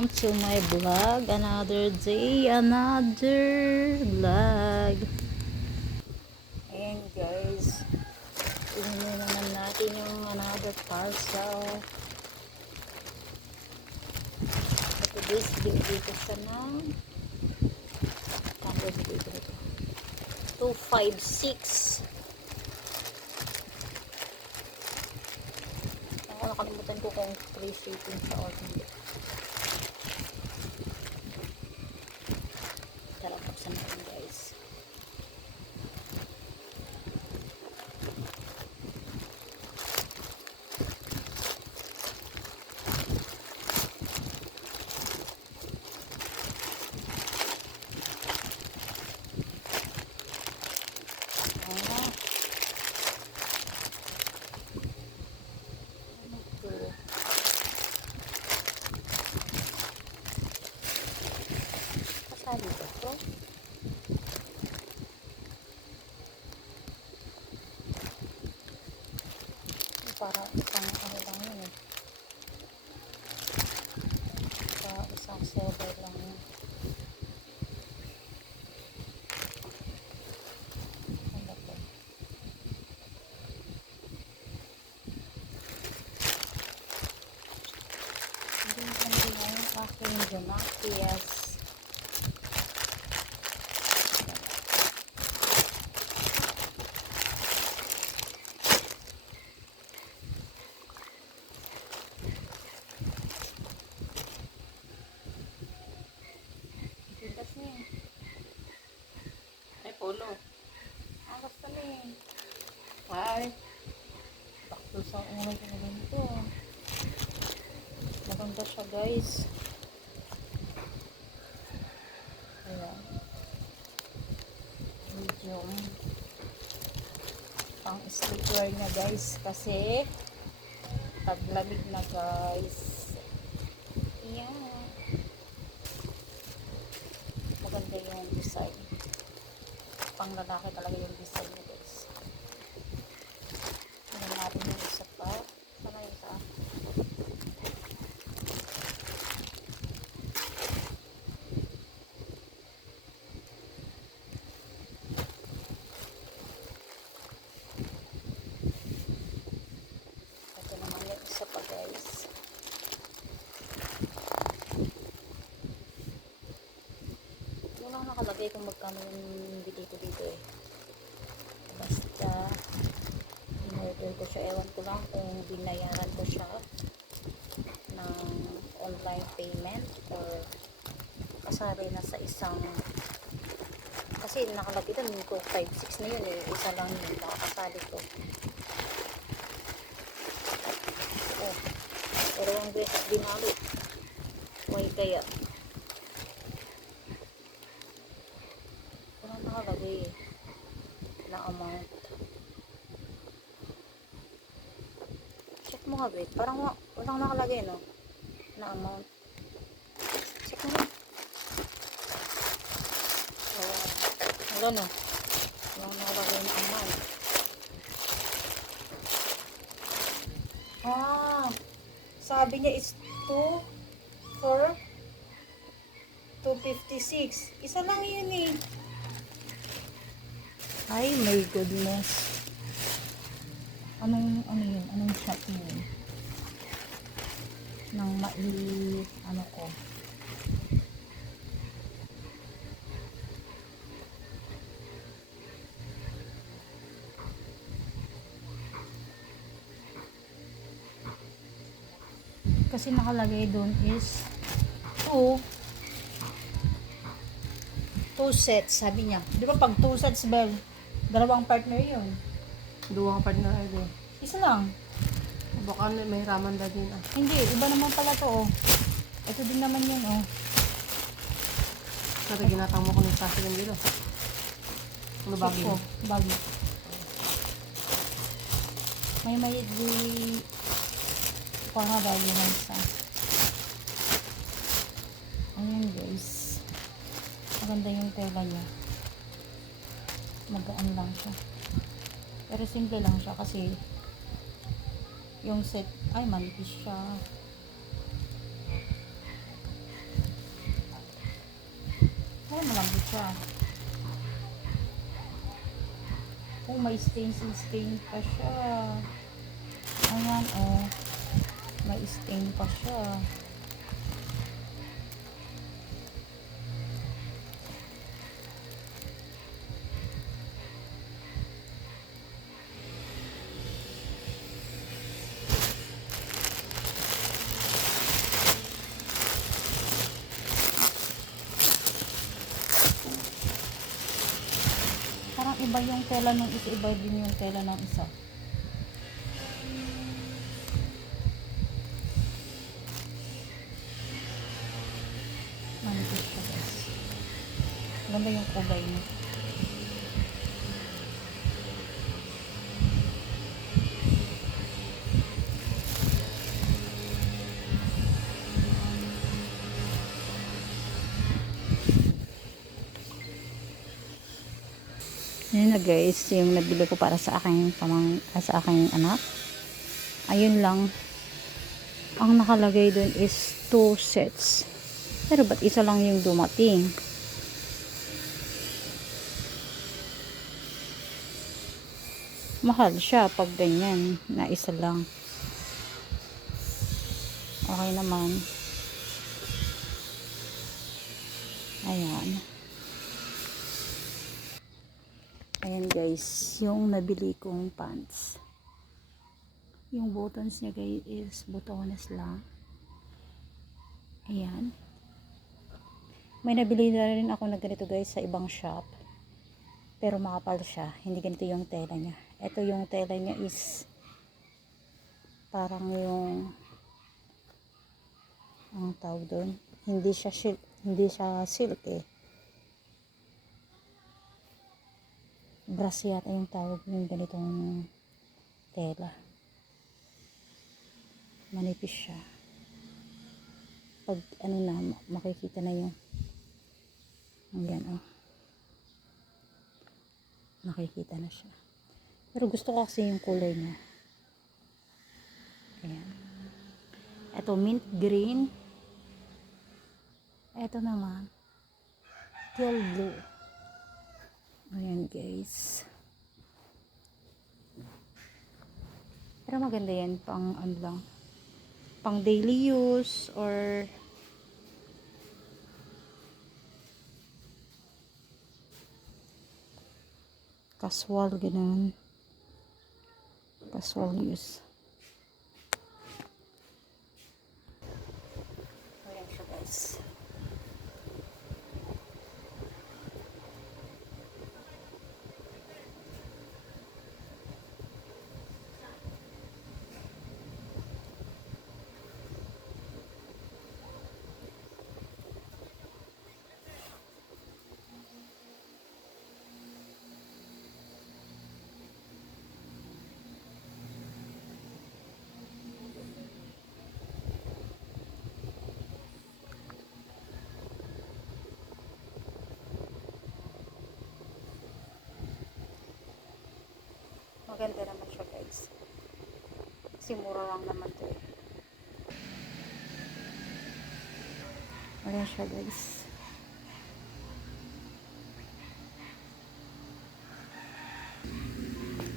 welcome to my vlog. Another day, another vlog. Ayan guys, tingnan naman natin yung another parcel. Ito guys, binigay ko siya ng kaya binigay ko ito 256. Nakalimutan ko kung free shipping siya or hindi. Tara, buksan natin guys. Kasali ba ito? Para isang ano lang yun eh. Para isang silver lang yun. Ano ba? Hindi na yung aking Jamakias. Ay, polo. Angas pala eh. Ay. Bakto sa unang ganito. Maganda siya guys. Ayan. Medium. Pang sleepwear na guys. Kasi taglamig na guys. Ayan. Maganda yung design. Pang lalaki talaga yung design niya guys. Tingnan natin yung isa pa. Sana yung isa. Ito naman yung isa pa guys. Walang nakalagay kung magkano yung bili ko dito eh. Basta in-order ko siya. Ewan ko lang kung binayaran ko siya ng online payment or kasari na sa isang, kasi nakalagay doon ko 5-6 na yun eh. Isa lang yun. Nakakasali ko. Oh, pero ang beses binalo. Why kaya? Walang nakalagay eh na amount. Check mo nga babe. Parang walang nakalagay no? Na amount. Check mo nga. Wala no? Walang nakalagay na amount. Ah! Sabi niya is 256. Isa lang yun eh. Ay, my goodness. Ano yun? Anong shop yun? Nang ano ko. Kasi nakalagay doon is 2 sets, sabi niya. Di ba pag 2 sets, Bel? Dalawang partner yun. Duwa ka pa rin na rin. Isa lang. Baka may raman na din ah. Hindi, iba naman pala to, oh. Ito din naman yun, oh. Pero ginatang mo ko ng sasi ng dito. Ano bagay mo? Bagay. May di pa nga bagay na isa. Ayan guys. Maganda yung tela niya. Magaan lang siya. Pero simple lang siya kasi yung set ay manipis siya. Ay, malambot siya. Oh, may stain pa siya. Ayan, oh. May stain pa siya. Parang iba yung tela ng isa, iba din yung tela ng isa. Manipis siya, guys. Ganda yung kulay niya. Yan na guys, yung nabili ko para sa aking sa aking anak. Ayun lang. Ang nakalagay dun is 2 sets. Pero ba't isa lang yung dumating? Mahal siya pag ganyan na isa lang. Okay naman. Ayan. Ayan guys, yung nabili kong pants. Yung buttons niya guys is botones lang. Ayan. May nabili na rin ako na ganito guys sa ibang shop. Pero makapal siya. Hindi ganito yung tela niya. Ito yung tela niya is parang yung ang tawag doon. Hindi siya silk eh. Brass yata yung tawag yung ganitong tela. Manipis siya. Pag ano na, makikita na yung ayan oh. Nakikita na siya. Pero gusto ko kasi yung kulay niya. Ayan. Ito mint green. Ito naman teal blue. Ayan guys. Pero maganda yan pang ano lang. Pang daily use or casual ganun. Casual use. Ayan siya guys. Maganda naman siya guys. Kasi mura lang naman to eh. Ayan siya guys.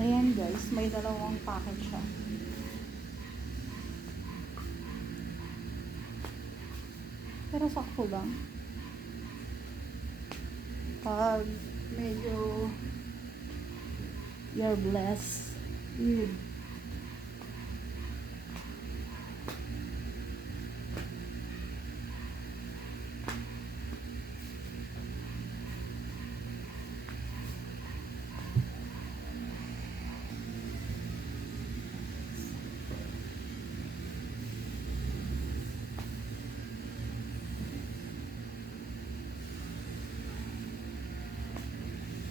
Ayan guys, may dalawang package siya. Pero sakto lang. Pag medyo you're blessed.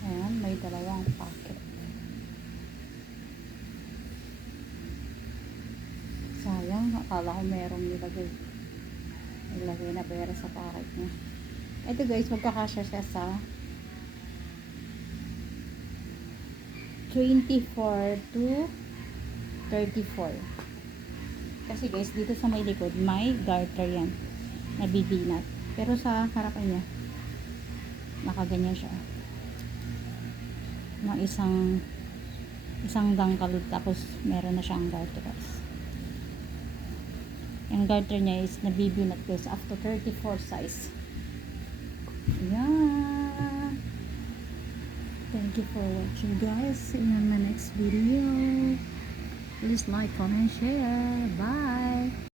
Ayan, may dalawang packet. Sayang, akala ko merong nilagay na pera sa packet niya. Ito guys, magkakasya siya sa 24 to 34. Kasi guys, dito sa may likod, may garter yan. Nabibinat. Pero sa harapan niya, Nakaganyan siya. Ng isang dangkal, tapos meron na siyang garter guys. Yung garter niya is nabibinat guys after 34 size. Ayan. Thank you for watching guys. See you in my next video. Please like, comment, share. Bye.